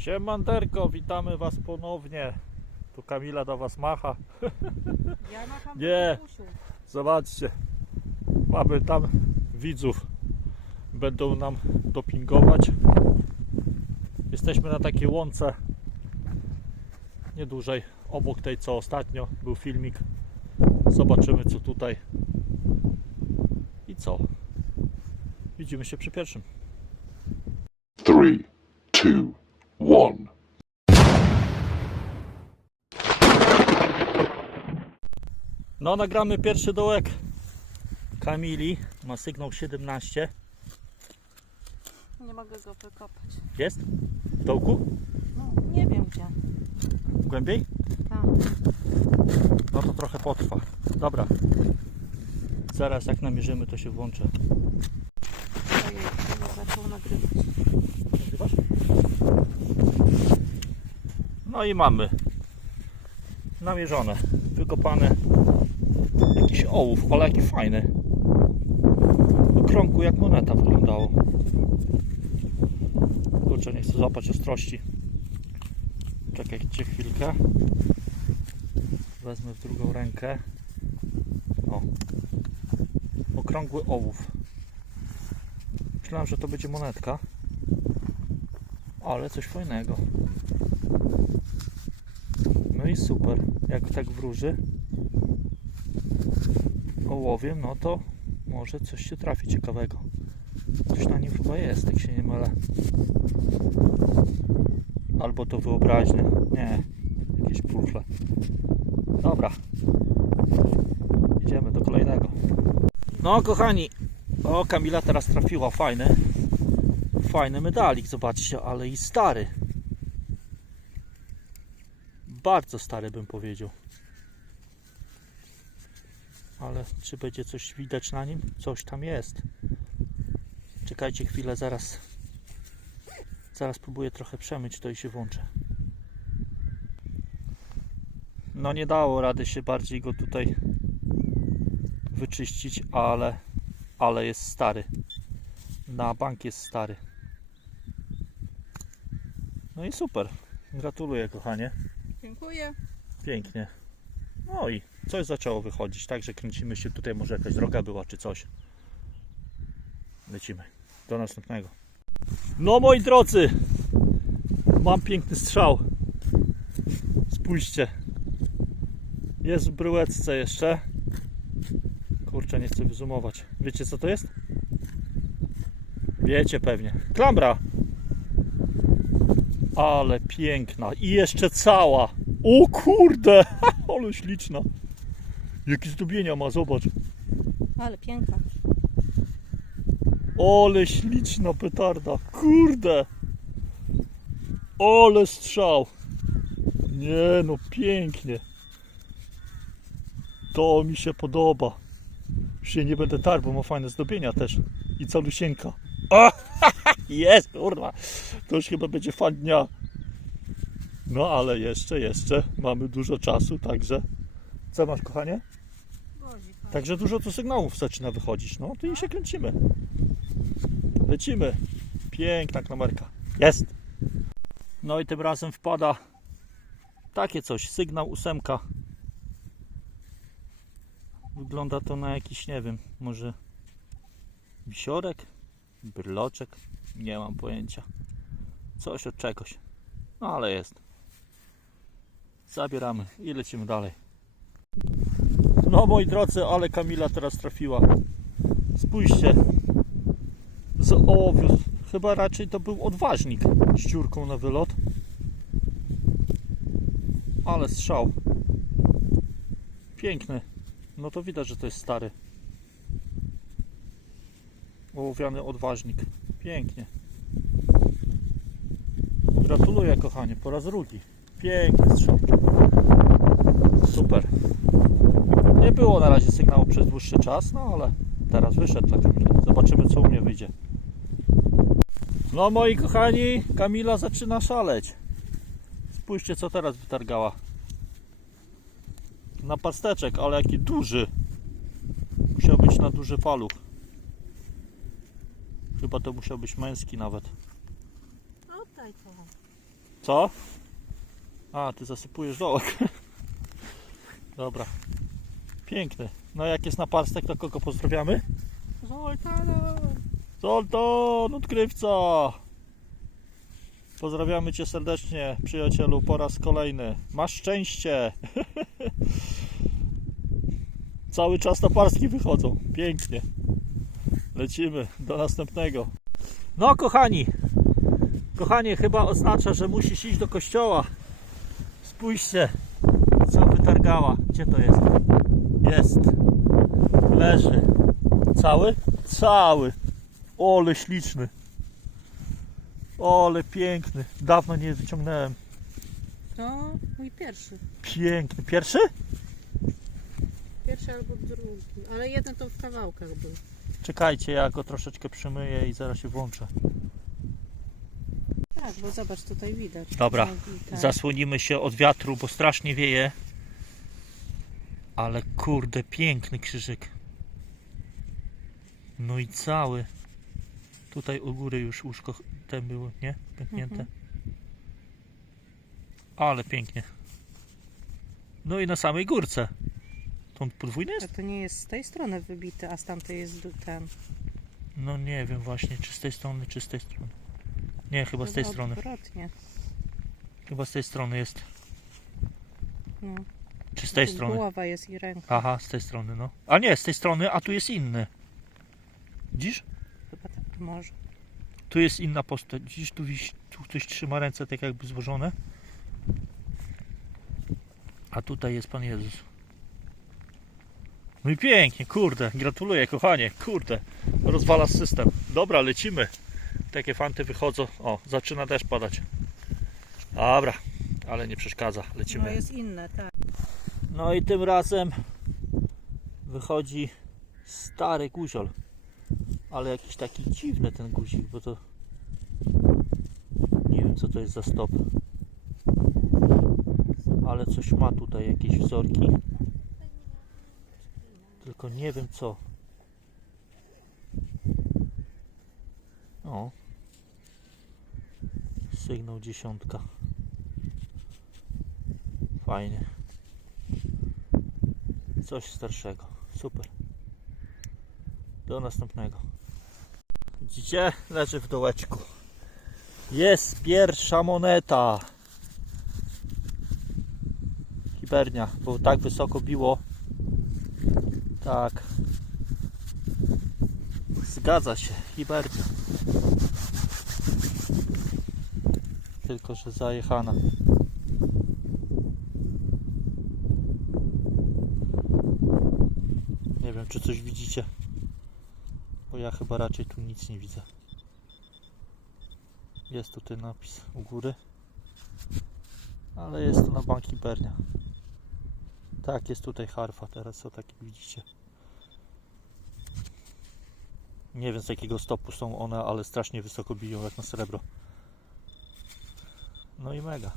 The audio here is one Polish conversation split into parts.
Siemanderko, witamy Was ponownie. Tu Kamila do Was macha. Ja macham Nie. Zobaczcie, mamy tam widzów. Będą nam dopingować. Jesteśmy na takiej łące. Nie dłużej, obok tej co ostatnio był filmik. Zobaczymy co tutaj. I co? Widzimy się przy pierwszym. Three, two, one. No, nagramy pierwszy dołek Kamili. Ma sygnał 17. Nie mogę go wykopać. Jest? W dołku? No, nie wiem gdzie. Głębiej? Tak. No to trochę potrwa. Dobra. Zaraz jak namierzymy, to się włączę. Zaczął nagrywać. No i mamy. Namierzone. Wykopane. Jakiś ołów, ale jaki fajny. W okrągku jak moneta wyglądało. Kurczę, nie chcę złapać ostrości. Czekajcie chwilkę. Wezmę w drugą rękę. O. Okrągły ołów. Myślałem, że to będzie monetka. Ale coś fajnego. No i super. Jak tak wróży ołowiem, no to może coś się trafi ciekawego. Coś na nim chyba jest, jak się nie mylę. Albo to wyobraźnia. Nie, jakieś pufle. Dobra. Idziemy do kolejnego. No kochani, o Kamila teraz trafiła, fajny. Fajny medalik, zobaczcie, ale i stary. Bardzo stary bym powiedział. Ale czy będzie coś widać na nim? Coś tam jest. Czekajcie chwilę, zaraz. Zaraz próbuję trochę przemyć to i się włączę. No nie dało rady się bardziej go tutaj wyczyścić, ale ale jest stary. Na bank jest stary. No i super. Gratuluję, kochanie. Dziękuję. Pięknie. No i coś zaczęło wychodzić, także kręcimy się tutaj, może jakaś droga była czy coś. Lecimy. Do następnego. No moi drodzy, mam piękny strzał. Spójrzcie. Jest w bryłeczce jeszcze. Kurczę, nie chcę wyzoomować. Wiecie co to jest? Wiecie pewnie. Klambra. Ale piękna. I jeszcze cała. O kurde! Ale śliczna. Jakie zdobienia ma, zobacz. Ale piękna. Ale śliczna petarda. Kurde! Ale strzał. Nie no, pięknie. To mi się podoba. Już się nie będę tarł, bo ma fajne zdobienia też. I calusieńka. O! Jest, kurwa. To już chyba będzie fan dnia. No ale jeszcze, jeszcze mamy dużo czasu, także... Co masz, kochanie? Pan. Także dużo tu sygnałów zaczyna wychodzić. No to i się kręcimy. Lecimy. Piękna klamerka. Jest. No i tym razem wpada takie coś. Sygnał ósemka. Wygląda to na jakiś, nie wiem, może wisiorek, bryloczek. Nie mam pojęcia. Coś od czegoś. No ale jest. Zabieramy i lecimy dalej. No moi drodzy, ale Kamila teraz trafiła. Spójrzcie. Z ołowiu. Chyba raczej to był odważnik z dziurką na wylot. Ale strzał. Piękny. No to widać, że to jest stary. Ołowiany odważnik. Pięknie. Gratuluję kochanie, po raz drugi. Piękny strzał. Super. Nie było na razie sygnału przez dłuższy czas, no ale teraz wyszedł. Zobaczymy co u mnie wyjdzie. No moi kochani, Kamila zaczyna szaleć. Spójrzcie co teraz wytargała. Na pasteczek, ale jaki duży. Musiał być na duży paluch. Chyba to musiał być męski nawet. Oddaj to. Co? A, ty zasypujesz dołek. Dobra. Piękny. No jak jest naparstek, to kogo pozdrawiamy? Zoltana! Zoltan, odkrywca! Pozdrawiamy Cię serdecznie, przyjacielu, po raz kolejny. Masz szczęście! Cały czas naparski wychodzą. Pięknie. Lecimy do następnego. No, kochani. Kochanie, chyba oznacza, że musisz iść do kościoła. Spójrzcie, co wytargała. Gdzie to jest? Jest. Leży. Cały? Cały. Ole śliczny. Ole piękny. Dawno nie wyciągnąłem. To mój pierwszy. Piękny. Pierwszy? Pierwszy albo drugi. Ale jeden to w kawałkach był. Czekajcie, ja go troszeczkę przymyję i zaraz się włączę. Tak, bo zobacz, tutaj widać. Dobra, tak. Zasłonimy się od wiatru, bo strasznie wieje. Ale kurde, piękny krzyżyk. No i cały. Tutaj u góry już łóżko te były, nie? Pęknięte. Mhm. Ale pięknie. No i na samej górce. To on podwójny A jest? to nie jest z tej strony wybity, a z tamtej jest du- ten. No nie wiem właśnie, czy z tej strony, czy z tej strony. Nie, chyba z tej strony. Odwrotnie. Chyba z tej strony jest. No. Czy z tej Tu strony? Głowa jest i ręka. Aha, z tej strony, no. A nie, z tej strony, a tu jest inny. Widzisz? Chyba tak może. Tu jest inna postać. Widzisz, tu, wisi, tu ktoś trzyma ręce tak jakby złożone. A tutaj jest Pan Jezus. No i pięknie, kurde. Gratuluję, kochanie. Kurde. Rozwala system. Dobra, lecimy. Takie fanty wychodzą. O, zaczyna deszcz padać. Dobra, ale nie przeszkadza. Lecimy. No jest inne, tak. No i tym razem wychodzi stary guziol. Ale jakiś taki dziwny ten guzik, bo to nie wiem co to jest za stop. Ale coś ma tutaj jakieś wzorki. Tylko nie wiem co. O. Sygnał dziesiątka. Fajnie. Coś starszego. Super. Do następnego. Widzicie? Leży w dołeczku. Jest pierwsza moneta. Hibernia, bo tak wysoko biło. Tak. Zgadza się, hibernia. Tylko, że zajechana. Nie wiem, czy coś widzicie. Bo ja chyba raczej tu nic nie widzę. Jest tutaj napis u góry. Ale jest to na bank Hibernia. Tak, jest tutaj harfa teraz, co takie widzicie. Nie wiem z jakiego stopu są one, ale strasznie wysoko biją jak na srebro. No i mega.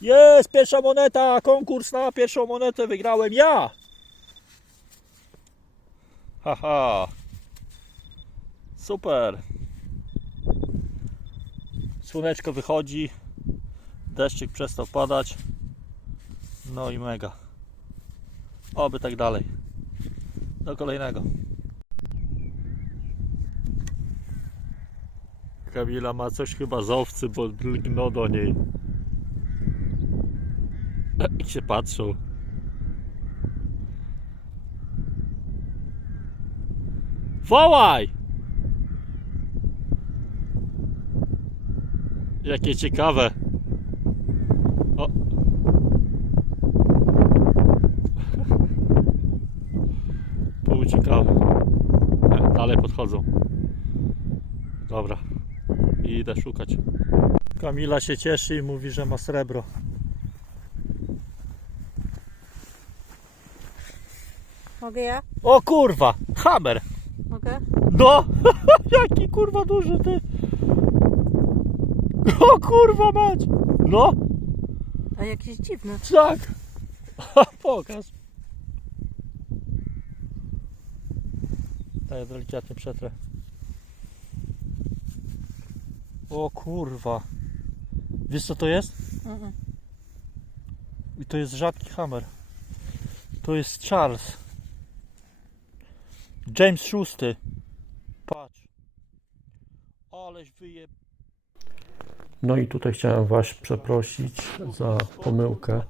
Jest pierwsza moneta! Konkurs na pierwszą monetę wygrałem ja! Haha. Super. Słoneczko wychodzi. Deszczyk przestał padać. No i mega. Oby tak dalej. Do kolejnego. Kamila ma coś chyba z owcy, bo lgno do niej. I się patrzą. Wołaj! Jakie ciekawe. O. Pouciekawe. E, Dalej podchodzą. Dobra. Idę szukać. Kamila się cieszy i mówi, że ma srebro. Mogę ja? O kurwa! Hammer! Mogę? No! Jaki kurwa duży ty! O kurwa mać! No! A jakieś dziwne. Tak! Pokaż! Daję delikatnie przetrę. O kurwa! Wiesz co to jest? I to jest rzadki hammer. To jest Charles. James VI. Patrz. Aleś wyje... No i tutaj chciałem Was przeprosić za pomyłkę.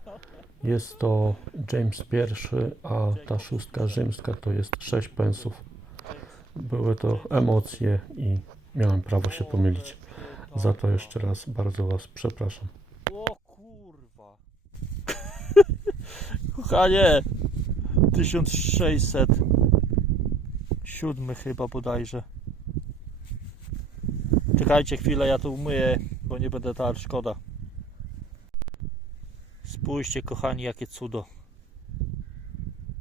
Jest to James I, a ta szóstka rzymska to jest 6 pensów. Były to emocje i miałem prawo się pomylić. Za to jeszcze raz bardzo Was przepraszam. O kurwa. Kochanie. 1607 chyba bodajże. Czekajcie chwilę, ja to umyję, bo nie będę tarł, szkoda. Spójrzcie kochani, jakie cudo.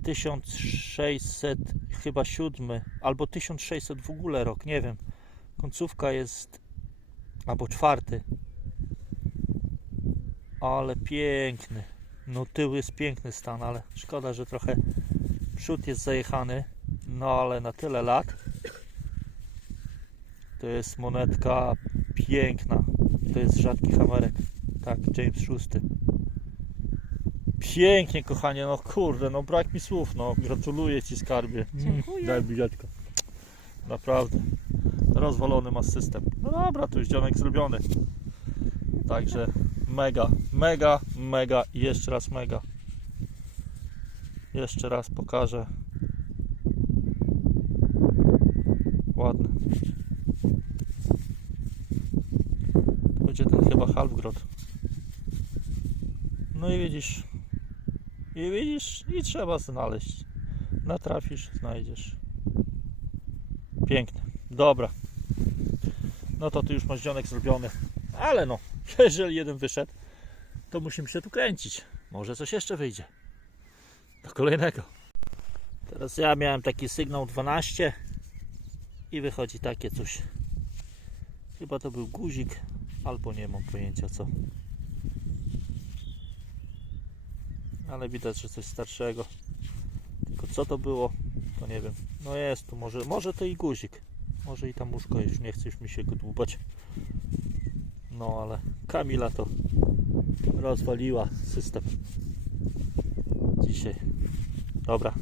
1600 chyba 7 albo 1600 w ogóle rok, nie wiem. Końcówka jest albo czwarty. Ale piękny. No tył jest piękny stan, ale szkoda, że trochę przód jest zajechany. No ale na tyle lat to jest monetka piękna. To jest rzadki hamerek. Tak, James VI. Pięknie, kochanie, no kurde, no brak mi słów, no gratuluję Ci skarbie. Dziękuję. Daj buziaczka. Naprawdę. Rozwalony ma system. No dobra, to już dzionek zrobiony. Także mega, mega, mega i jeszcze raz mega. Jeszcze raz pokażę. Ładny. To będzie ten chyba Halfgrot. No i widzisz. I widzisz, i trzeba znaleźć. Natrafisz, znajdziesz. Piękne. Dobra. No to ty już masz dzionek zrobiony. Ale no, jeżeli jeden wyszedł, to musimy się tu kręcić. Może coś jeszcze wyjdzie. Do kolejnego. Teraz ja miałem taki sygnał 12 i wychodzi takie coś. Chyba to był guzik, albo nie mam pojęcia co. Ale widać, że coś starszego. Tylko co to było, to nie wiem. No jest tu, może, może to i guzik. Może i tam łóżko już nie chce już mi się go dłubać. No ale Kamila to rozwaliła system. Dzisiaj. Dobra.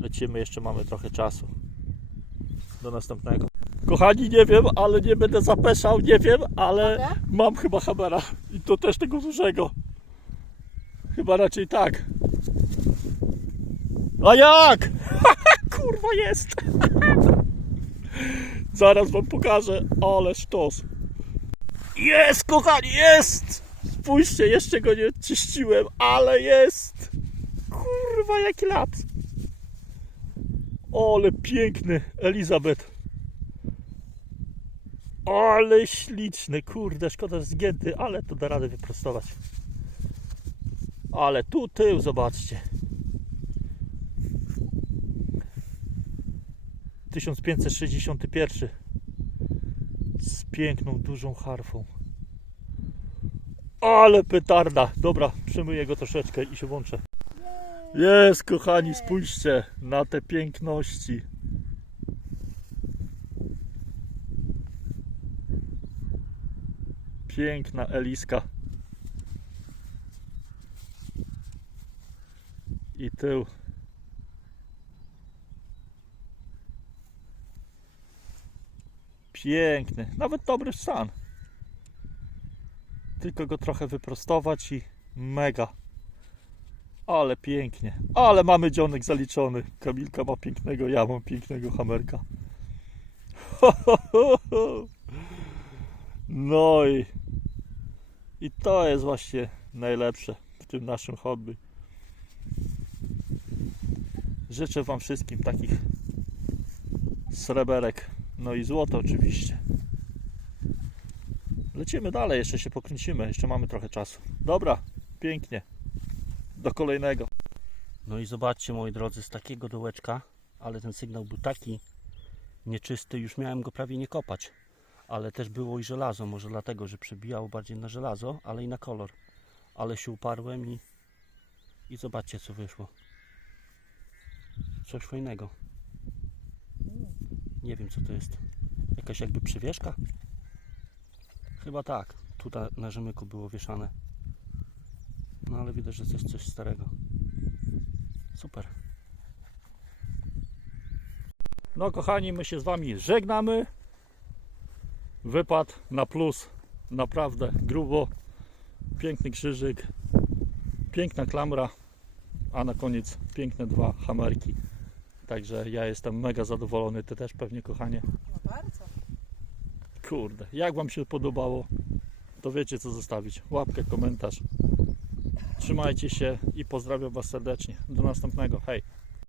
Lecimy, jeszcze mamy trochę czasu. Do następnego. Kochani, nie wiem, ale nie będę zapeszał, nie wiem, ale mam chyba hamera. I to też tego dużego. Chyba raczej tak. A jak? Kurwa jest! Zaraz wam pokażę, ale sztos. Jest, kochani, jest! Spójrzcie, jeszcze go nie odczyściłem, ale jest! Kurwa, jaki lat! Ale piękny, Elizabeth. Ale śliczny, kurde, szkoda, że zgięty, ale to da radę wyprostować. Ale tu tył, zobaczcie. 1561 z piękną, dużą harfą. Ale petarda. Dobra, przemyję go troszeczkę i się włączę. Jest, kochani, spójrzcie na te piękności. Piękna Eliska. I tył. Piękny, nawet dobry stan. Tylko go trochę wyprostować i mega. Ale pięknie. Ale mamy dzionek zaliczony. Kamilka ma pięknego, ja mam pięknego hamerka. No i, i to jest właśnie najlepsze w tym naszym hobby. Życzę Wam wszystkim takich sreberek. No i złoto oczywiście. Lecimy dalej, jeszcze się pokręcimy, jeszcze mamy trochę czasu. Dobra, pięknie. Do kolejnego. No i zobaczcie moi drodzy, z takiego dołeczka, ale ten sygnał był taki nieczysty, już miałem go prawie nie kopać. Ale też było i żelazo, może dlatego, że przebijało bardziej na żelazo, ale i na kolor. Ale się uparłem i, i zobaczcie co wyszło. Coś fajnego. Nie wiem co to jest. Jakaś jakby przywieszka? Chyba tak. tutaj na rzemyku było wieszane. No ale widać, że to jest coś starego. Super. No kochani, my się z Wami żegnamy. Wypad na plus. Naprawdę grubo. Piękny krzyżyk. Piękna klamra. A na koniec piękne dwa hamerki. Także ja jestem mega zadowolony. Ty też pewnie kochanie. No bardzo. Kurde, jak Wam się podobało, to wiecie co zostawić. Łapkę, komentarz. Trzymajcie się i pozdrawiam Was serdecznie. Do następnego. Hej.